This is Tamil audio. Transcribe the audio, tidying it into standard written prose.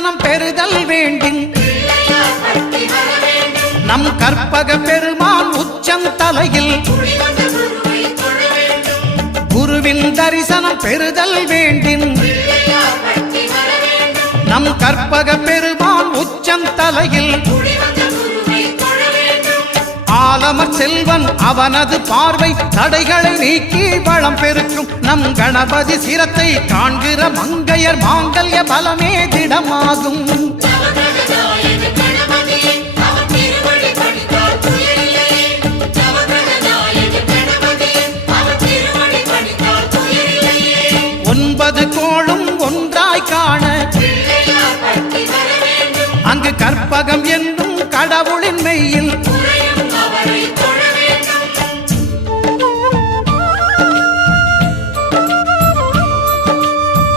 தரிசனம் பெறுதல் வேண்டின் நம் கற்பக பெருமான் உச்சந்தலையில் குருவின் தரிசனம் பெறுதல் வேண்டின் நம் கற்பக பெருமான் உச்சந்தலையில் ஆலமர் செல்வன் அவனது பார்வை தடைகளை நீக்கி வளம் பெருக்கும் நம் கணபதி சிரத்தை காண்கிற மங்கையர் மாங்கல்ய பலமே திடமாகும் ஒன்பது கோளும் ஒன்றாய் காண அங்கு கற்பகம் என்னும் கடவுளின் மெய்யில்